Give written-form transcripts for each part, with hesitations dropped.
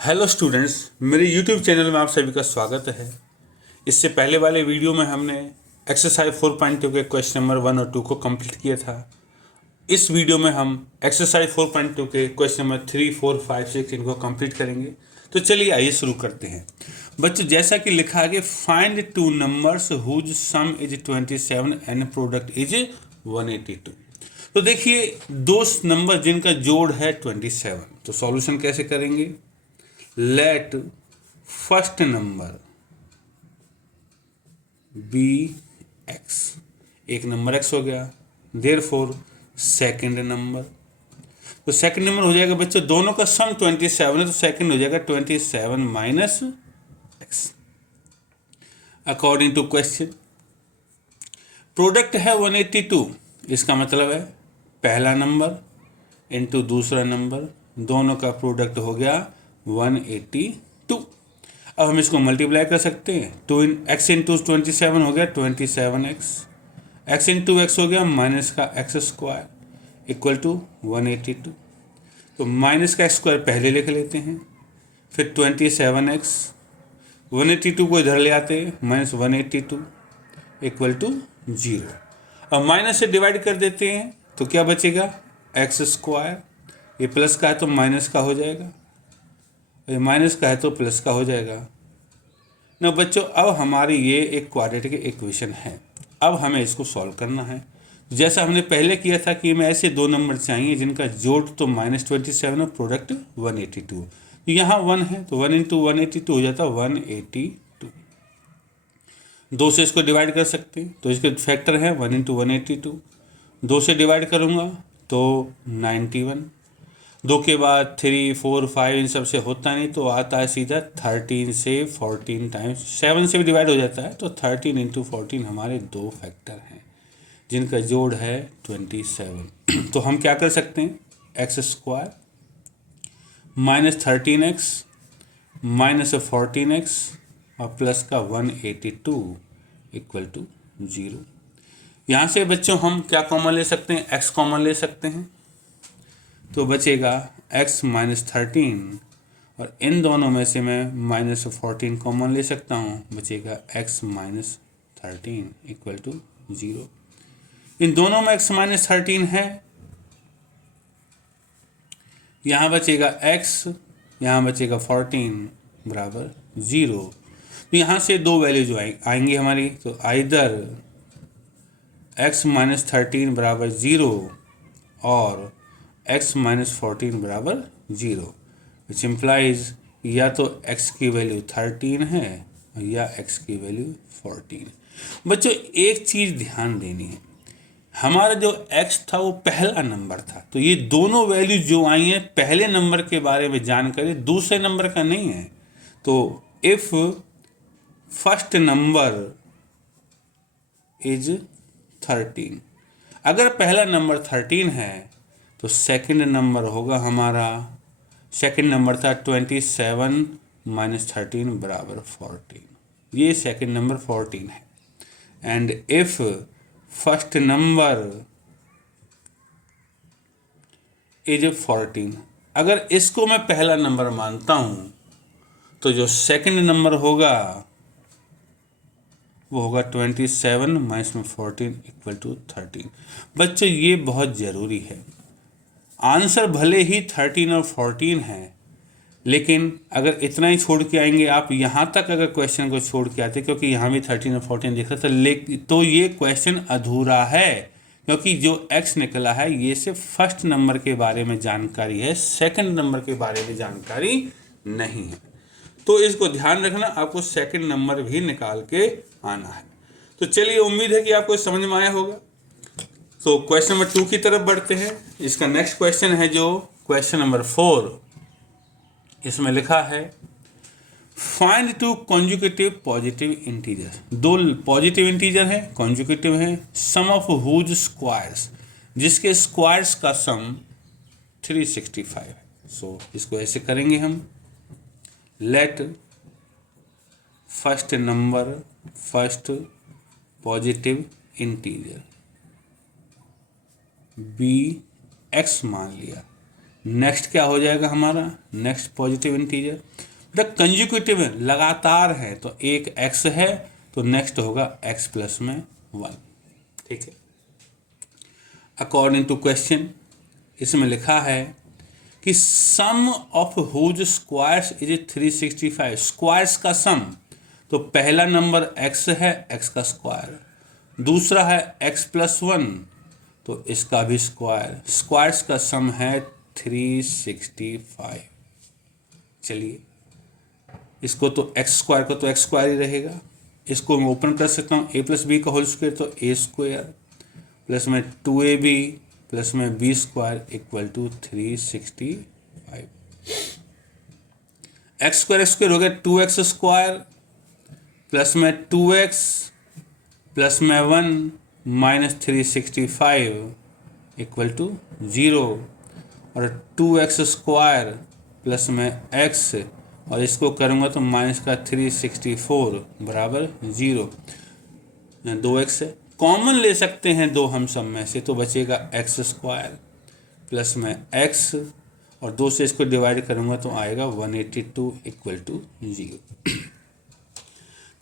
Hello students, मेरे YouTube channel में आप सभी का स्वागत है। इससे पहले वाले वीडियो में हमने एक्सरसाइज 4.2 के क्वेश्चन नंबर 1 और 2 को कंप्लीट किया था। इस वीडियो में हम एक्सरसाइज 4.2 के क्वेश्चन नंबर 3, 4, 5, 6 इनको कंप्लीट करेंगे। तो चलिए आइए शुरू करते हैं। बच्चों, जैसा कि लिखा है कि find two numbers whose sum is 27 and product is 182। तो देखिए, दो नंबर जिनका जोड़ है 27, तो सॉल्यूशन कैसे करेंगे। Let first number be x, एक नंबर एक्स हो गया। देयरफॉर सेकंड नंबर, तो सेकंड नंबर हो जाएगा बच्चों, दोनों का सम 27 है, तो सेकंड हो जाएगा 27 minus x according to question. Product है 182, इसका मतलब है पहला नंबर इंटू दूसरा नंबर, दोनों का प्रोडक्ट हो गया 182। अब हम इसको मल्टीप्लाई कर सकते हैं। तो एक्स इंटू 27 हो गया 27x, एक्स इंटू एक्स हो गया माइनस का एक्स स्क्वायर इक्वल टू 182। तो माइनस का एक्स स्क्वायर पहले लिख लेते हैं, फिर 27x, 182 को इधर ले आते हैं, माइनस 182 इक्वल टू 0। अब माइनस से डिवाइड कर देते हैं तो क्या बचेगा, एक्स स्क्वायर। ये प्लस का है तो माइनस का हो जाएगा, ये माइनस का है तो प्लस का हो जाएगा ना बच्चों। अब हमारी ये एक क्वाड्रेटिक इक्वेशन है, अब हमें इसको सॉल्व करना है। जैसा हमने पहले किया था कि हमें ऐसे दो नंबर चाहिए जिनका जोड़ तो -27 और प्रोडक्ट 182। तो यहाँ 1 है तो 1 इंटू 182 हो जाता है 182। दो से इसको डिवाइड कर सकते हैं, तो इसके फैक्टर है 1 इंटू 182। दो से डिवाइड करूँगा तो 91, दो के बाद 3, 4, 5 इन सब से होता नहीं, तो आता है सीधा 13 से 14 टाइम्स, 7 से भी डिवाइड हो जाता है, तो 13 इंटू 14 हमारे दो फैक्टर हैं जिनका जोड़ है 27। तो हम क्या कर सकते हैं, x square minus 13x minus 14x और प्लस का 182 इक्वल टू 0। यहाँ से बच्चों हम क्या कॉमन ले सकते हैं, x कॉमन ले सकते हैं, तो बचेगा x माइनस 13 और इन दोनों में से मैं माइनस 14 कॉमन ले सकता हूँ, बचेगा x माइनस 13 इक्वल टू 0। इन दोनों में x माइनस 13 है, यहाँ बचेगा x, यहाँ बचेगा 14 बराबर 0। तो यहाँ से दो वैल्यू जो आएंगी हमारी, तो आइदर x माइनस 13 बराबर 0 और x माइनस 14 बराबर 0, विच इम्प्लाइज या तो x की वैल्यू 13 है या x की वैल्यू 14। बच्चों, एक चीज़ ध्यान देनी है, हमारा जो x था वो पहला नंबर था, तो ये दोनों वैल्यू जो आई हैं पहले नंबर के बारे में जानकारी, दूसरे नंबर का नहीं है। तो इफ़ फर्स्ट नंबर इज 13, अगर पहला नंबर 13 है तो सेकंड नंबर होगा हमारा, सेकंड नंबर था 27 माइनस 13 बराबर 14, ये सेकंड नंबर 14 है। And if first number is 14, अगर इसको मैं पहला नंबर मानता हूँ तो जो सेकंड नंबर होगा वो होगा 27 माइनस में 14 इक्वल टू 13। बच्चों, ये बहुत ज़रूरी है, आंसर भले ही 13 और 14 है, लेकिन अगर इतना ही छोड़ के आएंगे आप, यहाँ तक अगर क्वेश्चन को छोड़ के आते, क्योंकि यहाँ भी 13 और 14 दिख रहा था, लेकिन तो ये क्वेश्चन अधूरा है, क्योंकि जो x निकला है ये सिर्फ फर्स्ट नंबर के बारे में जानकारी है, सेकंड नंबर के बारे में जानकारी नहीं है। तो इसको ध्यान रखना, आपको सेकंड नंबर भी निकाल के आना है। तो चलिए, उम्मीद है कि आपको समझ में आया होगा। तो क्वेश्चन नंबर 2 की तरफ बढ़ते हैं। इसका नेक्स्ट क्वेश्चन है जो क्वेश्चन नंबर 4, इसमें लिखा है find two consecutive positive integer. दो पॉजिटिव इंटीजर है, कॉन्जुगेटिव है, सम ऑफ हुज स्क्वायर्स, जिसके स्क्वायर्स का सम 365 है। सो इसको ऐसे करेंगे हम, let first number, first positive integer be x मान लिया, नेक्स्ट क्या हो जाएगा हमारा, नेक्स्ट पॉजिटिव इंटीजर। बेटा कंजिक्यूटिव है, लगातार है, तो एक x है तो नेक्स्ट होगा x प्लस में 1। ठीक है। अकॉर्डिंग टू क्वेश्चन इसमें लिखा है कि sum of whose squares is 365। Squares का सम, तो पहला नंबर x है, x का स्क्वायर, दूसरा है x प्लस 1, तो इसका भी स्क्वायर, स्क्वायर्स का सम है 365। चलिए इसको तो x स्क्वायर को तो x स्क्वायर ही रहेगा, इसको मैं ओपन कर सकता हूँ, a प्लस बी का होल स्क्वायर तो a स्क्वायर प्लस में 2ab प्लस में b square equal to 365। X square हो गया 2x स्क्वायर प्लस में 2x प्लस में 1 माइनस 365 इक्वल टू 0, और 2x स्क्वायर प्लस में x, और इसको करूँगा तो माइनस का 364 बराबर 0। 2x है, कॉमन ले सकते हैं दो हम सब में से, तो बचेगा x स्क्वायर प्लस में x, और 2 से इसको डिवाइड करूँगा तो आएगा 182 इक्वल टू 0।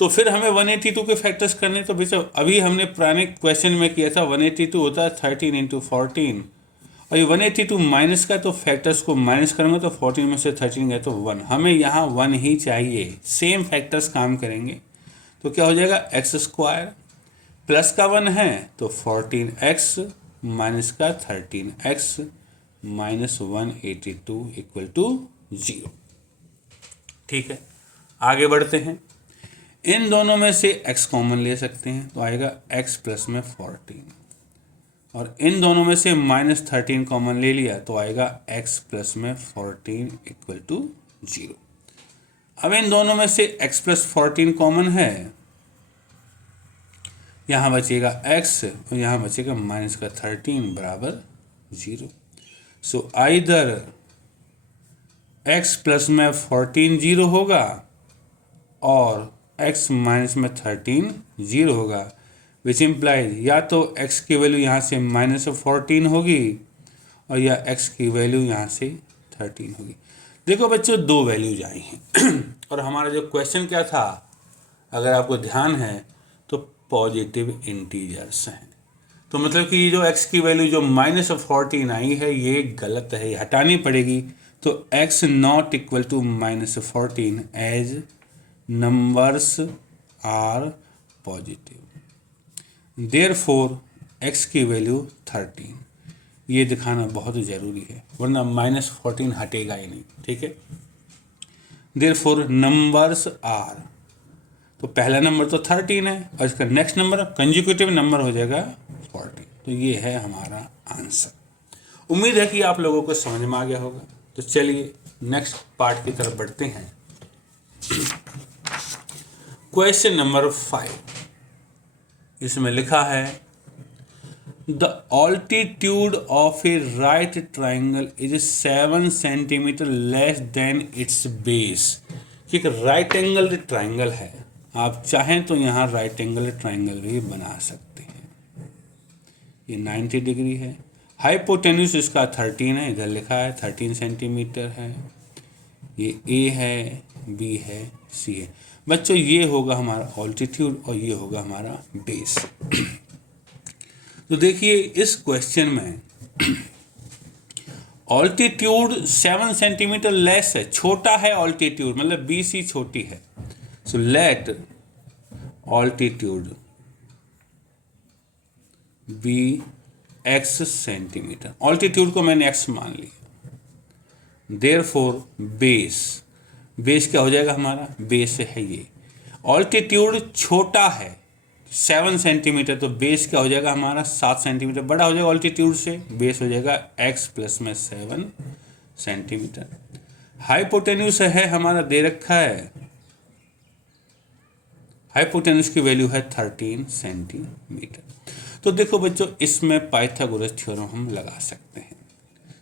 तो फिर हमें 182 के फैक्टर्स करने, तो बेचा अभी हमने पुराने क्वेश्चन में किया था 182 होता है 13 इंटू 14, और ये 182 माइनस का, तो फैक्टर्स को माइनस करूँगा तो 14 में से 13 गया तो 1, हमें यहाँ 1 ही चाहिए, सेम फैक्टर्स काम करेंगे। तो क्या हो जाएगा, एक्स स्क्वायर प्लस का 1 है तो 14x माइनस का 13x माइनस 182 इक्वल टू 0। ठीक है, आगे बढ़ते हैं। इन दोनों में से x कॉमन ले सकते हैं तो आएगा x प्लस में 14, और इन दोनों में से माइनस 13 कॉमन ले लिया तो आएगा x प्लस में 14 इक्वल टू 0। अब इन दोनों में से x प्लस 14 कॉमन है, यहाँ बचेगा x और यहाँ बचेगा माइनस का 13 बराबर 0। सो आइदर x प्लस में 14 0 होगा और x माइनस में 13 0 होगा, विच इम्प्लाइज या तो x की वैल्यू यहाँ से माइनस 14 होगी और या x की वैल्यू यहाँ से 13 होगी। देखो बच्चों, दो वैल्यूज आई हैं और हमारा जो क्वेश्चन क्या था, अगर आपको ध्यान है तो पॉजिटिव इंटीजर्स हैं, तो मतलब कि ये जो x की वैल्यू जो माइनस 14 आई है ये गलत है, हटानी पड़ेगी। तो x not equal to minus 14 as numbers are positive, therefore x की वैल्यू 13, ये दिखाना बहुत ज़रूरी है वरना माइनस 14 हटेगा ही नहीं। ठीक है, देयरफॉर नंबर्स आर, तो पहला नंबर तो 13 है और इसका नेक्स्ट नंबर कंजिक्यूटिव नंबर हो जाएगा 14। तो ये है हमारा आंसर। उम्मीद है कि आप लोगों को समझ में आ गया होगा। तो चलिए नेक्स्ट पार्ट की तरफ बढ़ते हैं। क्वेश्चन नंबर 5, इसमें लिखा है the altitude of A right triangle is 7 centimetre less than it's base. एक राइट एंगल ट्राइंगल है, आप चाहें तो यहाँ राइट एंगल ट्राइंगल भी बना सकते हैं। ये 90 डिग्री है, हाइपोटेन्यूस इसका 13 है, इधर लिखा है 13 सेंटीमीटर है। ये ए है, बी है, सी है। बच्चों ये होगा हमारा ऑल्टीट्यूड और ये होगा हमारा बेस। तो देखिए इस क्वेश्चन में ऑल्टीट्यूड 7 सेंटीमीटर लेस है, छोटा है ऑल्टीट्यूड, मतलब बी सी छोटी है। So let altitude be x centimetre, altitude को मैंने x मान लिया। देयरफॉर बेस, बेस क्या हो जाएगा हमारा, बेस है ये, ऑल्टीट्यूड छोटा है 7 सेंटीमीटर, तो बेस क्या हो जाएगा हमारा 7 सेंटीमीटर, बड़ा हो जाएगा ऑल्टीट्यूड से, बेस हो जाएगा x प्लस में 7 सेंटीमीटर। हाइपोटेन्यूस है हमारा दे रखा है, हाइपोटेन्यूस की वैल्यू है 13 सेंटीमीटर। तो देखो बच्चों इसमें पाइथागोरस थ्योरम हम लगा सकते हैं।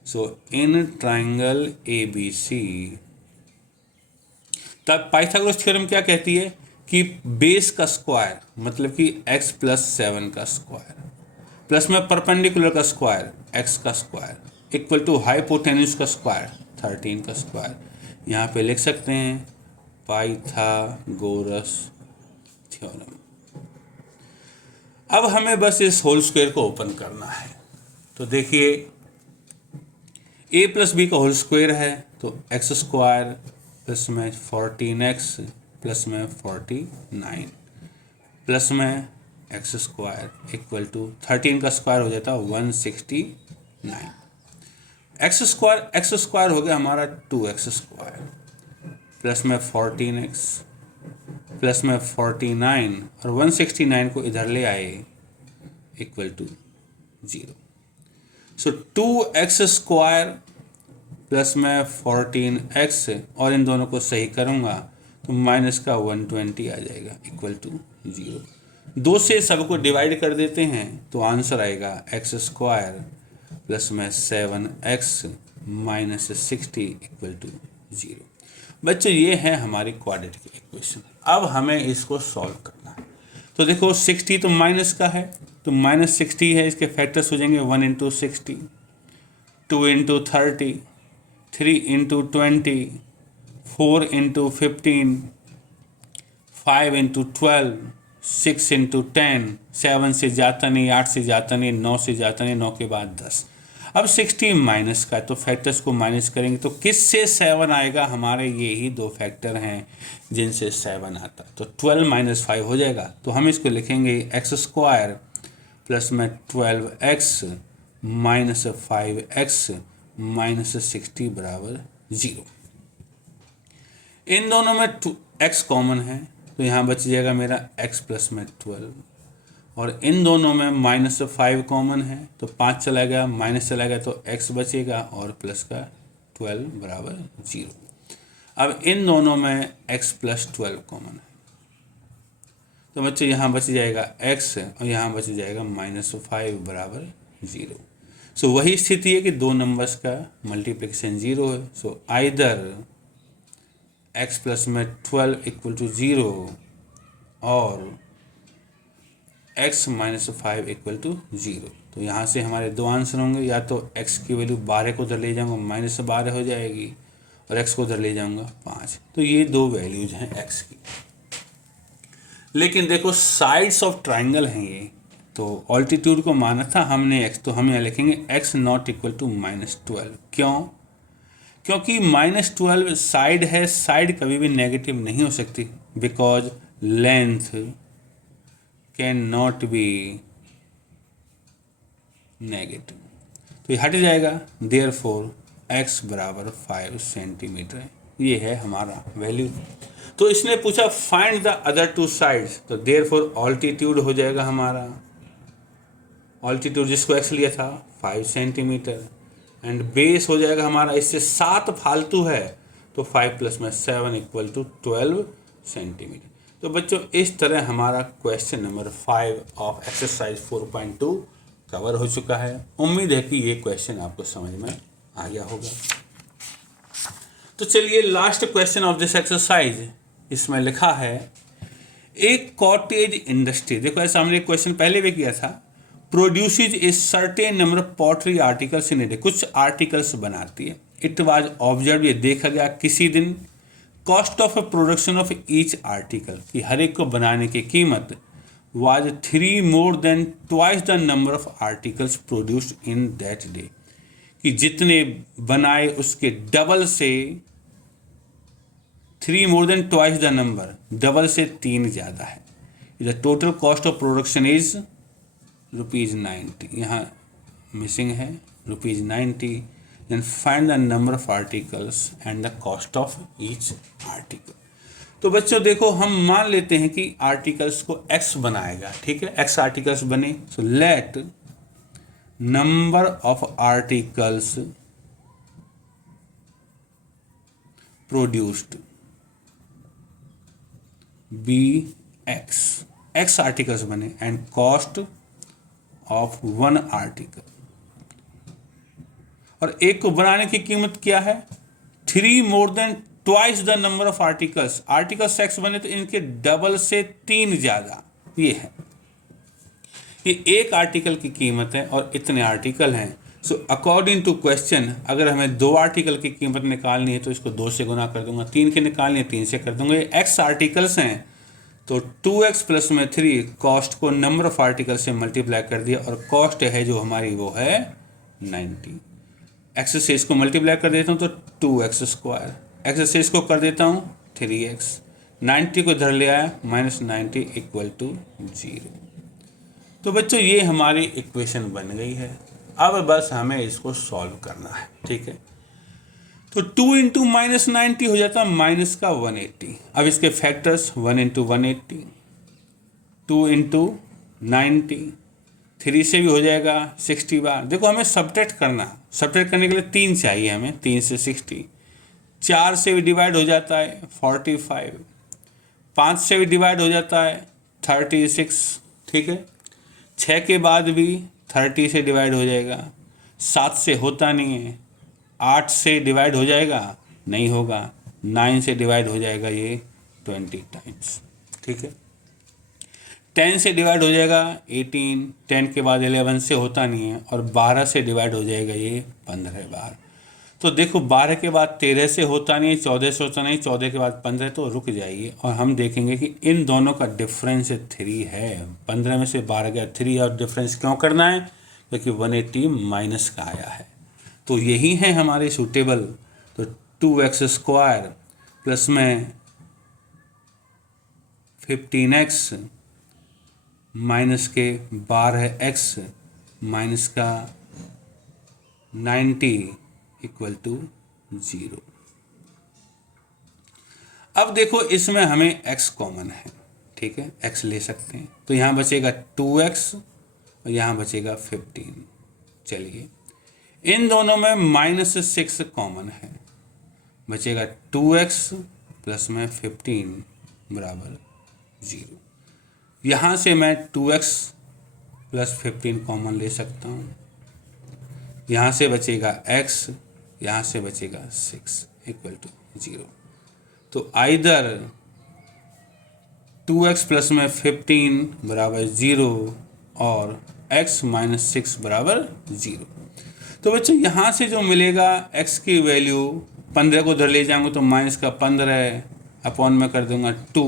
सो इन ट्राइंगल ABC, तब पाइथागोरस थ्योरम क्या कहती है कि बेस का स्क्वायर मतलब कि x प्लस 7 का स्क्वायर प्लस में परपेंडिकुलर का स्क्वायर x का स्क्वायर इक्वल टू हाइपोटेन्यूज का स्क्वायर 13 का स्क्वायर, यहाँ पे लिख सकते हैं पाइथागोरस थ्योरम। अब हमें बस इस होल स्क्वायर को ओपन करना है। तो देखिए a प्लस बी का होल स्क्वायर है तो एक्स स्क्वायर प्लस में 14x प्लस में 49 प्लस में एक्स स्क्वायर इक्वल टू 13 का स्क्वायर हो जाता है 169। एक्स स्क्वायर हो गया हमारा 2x स्क्वायर प्लस में 14x प्लस में 49 और 169 को इधर ले आए equal to 0। So 2x square plus में 14x और इन दोनों को सही करूँगा तो माइनस का 120 आ जाएगा इक्वल टू 0। 2 से सबको डिवाइड कर देते हैं तो आंसर आएगा एक्स स्क्वायर प्लस में 7x माइनस 60 इक्वल टू 0। बच्चों ये है हमारी क्वाड्रेटिक इक्वेशन। अब हमें इसको सॉल्व करना है। तो देखो 60 तो माइनस का है तो माइनस 60 है, इसके फैक्टर्स हो जाएंगे 1 into 60, 2 into 30, 3 into 20, 4 into 15, 5 into 12, 6 into 10, 7 से जाता नहीं, 8 से जाता नहीं, 9 से जाता नहीं, 9 के बाद 10। अब 60 माइनस का तो फैक्टर्स को माइनस करेंगे तो किससे 7 आएगा, हमारे ये ही 2 फैक्टर हैं जिनसे 7 आता। तो 12 माइनस 5 हो जाएगा तो हम इसको लिखेंगे एक्स स्क्वायर प्लस में 12x माइनस 5x माइनस 60 बराबर 0। इन दोनों में x कॉमन है तो यहाँ बच जाएगा मेरा x प्लस में 12 और इन दोनों में माइनस 5 कॉमन है तो 5 चला गया, माइनस चला गया तो x बचेगा और प्लस का 12 बराबर 0। अब इन दोनों में x प्लस 12 कॉमन है तो बच्चे यहाँ बच जाएगा x और यहाँ बच जाएगा माइनस 5 बराबर 0। सो वही स्थिति है कि 2 नंबर्स का मल्टीप्लिकेशन 0 है। सो आइदर x प्लस में 12 इक्वल टू 0 और x माइनस 5 इक्वल टू 0। तो यहाँ से हमारे 2 आंसर होंगे, या तो x की वैल्यू 12 को उधर ले जाऊँगा माइनस 12 हो जाएगी और x को उधर ले जाऊँगा 5। तो ये 2 वैल्यूज हैं x की। लेकिन देखो साइड्स ऑफ ट्राइंगल हैं ये, तो ऑल्टीट्यूड को माना था हमने x, तो हम यहाँ लिखेंगे x not equal to minus 12। क्यों? क्योंकि माइनस 12 साइड है, साइड कभी भी नेगेटिव नहीं हो सकती because length can not be negative. तो ये हट जाएगा, देयरफॉर x बराबर 5 सेंटीमीटर है। ये है हमारा वैल्यू। तो इसने पूछा फाइंड द अदर 2 साइड्स, तो देयरफॉर ऑल्टीट्यूड हो जाएगा हमारा, ऑल्टीट्यूड जिसको x लिया था 5 सेंटीमीटर एंड बेस हो जाएगा हमारा, इससे 7 फालतू है तो 5 प्लस में 7 इक्वल टू 12 सेंटीमीटर। तो बच्चों इस तरह हमारा question number 5 of exercise 4.2 cover हो चुका है। उम्मीद है कि ये क्वेश्चन आपको समझ में आ गया होगा। तो चलिए last question of this exercise, इसमें लिखा है एक कॉटेज इंडस्ट्री, देखो ऐसा हमने एक क्वेश्चन पहले भी किया था, produces a certain number of pottery articles in a day, कुछ आर्टिकल्स बनाती है। इट वाज ऑब्जर्व, ये देखा गया किसी दिन, cost of production of each article, कि हर एक को बनाने की कीमत was 3 more than twice the number of articles produced in that day, कि जितने बनाए उसके डबल से, 3 more than twice the number, double से 3 ज़्यादा है। The total cost of production is ₹90, यहाँ मिसिंग है ₹90। Then find the number of articles and the cost of each article. तो बच्चों देखो हम मान लेते हैं कि आर्टिकल्स को x बनाएगा, ठीक है, x आर्टिकल्स बने। So let number of articles produced be x articles बने एंड कॉस्ट ऑफ 1 आर्टिकल, और एक को बनाने की कीमत क्या है, 3 more than twice the number of articles, articles x बने तो इनके डबल से 3 ज़्यादा। ये है, ये एक आर्टिकल की कीमत है और इतने आर्टिकल हैं। सो अकॉर्डिंग टू क्वेश्चन अगर हमें 2 आर्टिकल की कीमत निकालनी है तो इसको 2 से गुना कर दूंगा, 3 की निकालनी है 3 से कर दूंगा। ये x आर्टिकल्स हैं तो 2x प्लस में 3 कॉस्ट को नंबर ऑफ आर्टिकल से मल्टीप्लाई कर दिया और कॉस्ट है जो हमारी वो है 90। एक्स से इसको मल्टीप्लाई कर देता हूँ तो 2x स्क्वायर, एक्स से इसको कर देता हूँ 3x, 90 को धर लिया है -90 इक्वल टू 0। तो बच्चों ये हमारी इक्वेशन बन गई है। अब बस हमें इसको सॉल्व करना है, ठीक है। तो 2 इंटू -90 हो जाता है माइनस का 180। अब इसके फैक्टर्स 1 इंटू 180, 2 इंटू 90, 3 से भी हो जाएगा 60 बार। देखो हमें सब्ट्रैक्ट करना, सब्ट्रैक्ट करने के लिए 3 चाहिए हमें, 3 से 60, 4 से भी डिवाइड हो जाता है 45, 5 से भी डिवाइड हो जाता है 36, ठीक है। 6 के बाद भी 30 से डिवाइड हो जाएगा, 7 से होता नहीं है, 8 से डिवाइड हो जाएगा नहीं होगा, 9 से डिवाइड हो जाएगा ये 20 टाइम्स, ठीक है। 10 से डिवाइड हो जाएगा 18, 10 के बाद 11 से होता नहीं है, और 12 से डिवाइड हो जाएगा ये 15 बार। तो देखो 12 के बाद 13 से होता नहीं, 14 से होता नहीं, 14 के बाद 15, तो रुक जाइए और हम देखेंगे कि इन दोनों का डिफरेंस 3 है। 15 में से 12 गया 3, और डिफरेंस क्यों करना है, क्योंकि 180 माइनस का आया है। तो यही है हमारे सूटेबल। तो 2x स्क्वायर प्लस में 15x माइनस के 12x माइनस का 90 इक्वल टू 0। अब देखो इसमें हमें x कॉमन है, ठीक है, x ले सकते हैं, तो यहाँ बचेगा 2x और यहाँ बचेगा 15। चलिए इन दोनों में -6 कॉमन है, बचेगा 2x प्लस में 15 बराबर 0। यहाँ से मैं 2x प्लस 15 कॉमन ले सकता हूँ, यहाँ से बचेगा x, यहाँ से बचेगा 6 इक्वल टू 0। तो आइदर 2x प्लस में 15 बराबर 0 और x माइनस 6 बराबर 0। तो बच्चों यहाँ से जो मिलेगा x की वैल्यू 15 को उधर ले जाऊंगा तो माइनस का 15 अपॉन में कर दूंगा 2,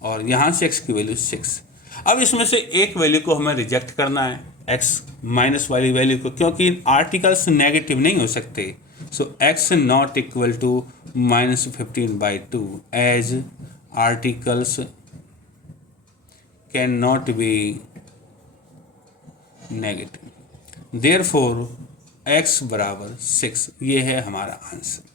और यहाँ से x की वैल्यू 6। अब इसमें से एक वैल्यू को हमें रिजेक्ट करना है, x माइनस वाली वैल्यू को, क्योंकि आर्टिकल्स नेगेटिव नहीं हो सकते। So x not equal to -15/2 as articles can not be negative, therefore x बराबर 6। ये है हमारा आंसर।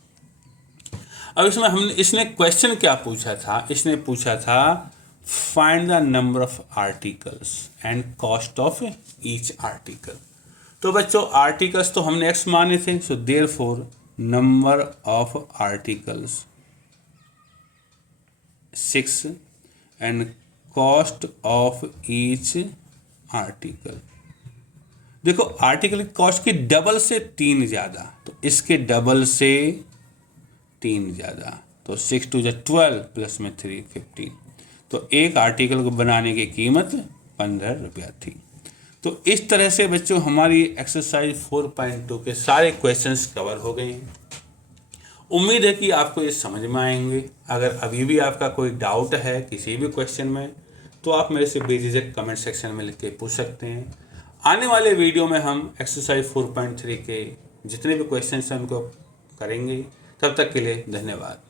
अब इसमें इसने क्वेश्चन क्या पूछा था, इसने पूछा था find the number of articles and cost of each article. तो बच्चों आर्टिकल्स तो हमने x माने थे, so therefore number of articles 6 and cost of each article. देखो आर्टिकल की कॉस्ट की डबल से 3 ज़्यादा, तो इसके डबल से 3 ज़्यादा, तो 6 2 12 प्लस में 3 15। तो एक आर्टिकल को बनाने की कीमत 15 रुपया थी। तो इस तरह से बच्चों हमारी एक्सरसाइज 4.2 के सारे क्वेश्चंस कवर हो गए हैं। उम्मीद है कि आपको ये समझ में आएंगे। अगर अभी भी आपका कोई डाउट है किसी भी क्वेश्चन में तो आप मेरे से बेझिझक कमेंट सेक्शन में लिख के पूछ सकते हैं। आने वाले वीडियो में हम एक्सरसाइज 4.3 के जितने भी क्वेश्चंस हैं उनको करेंगे। तब तक के लिए धन्यवाद।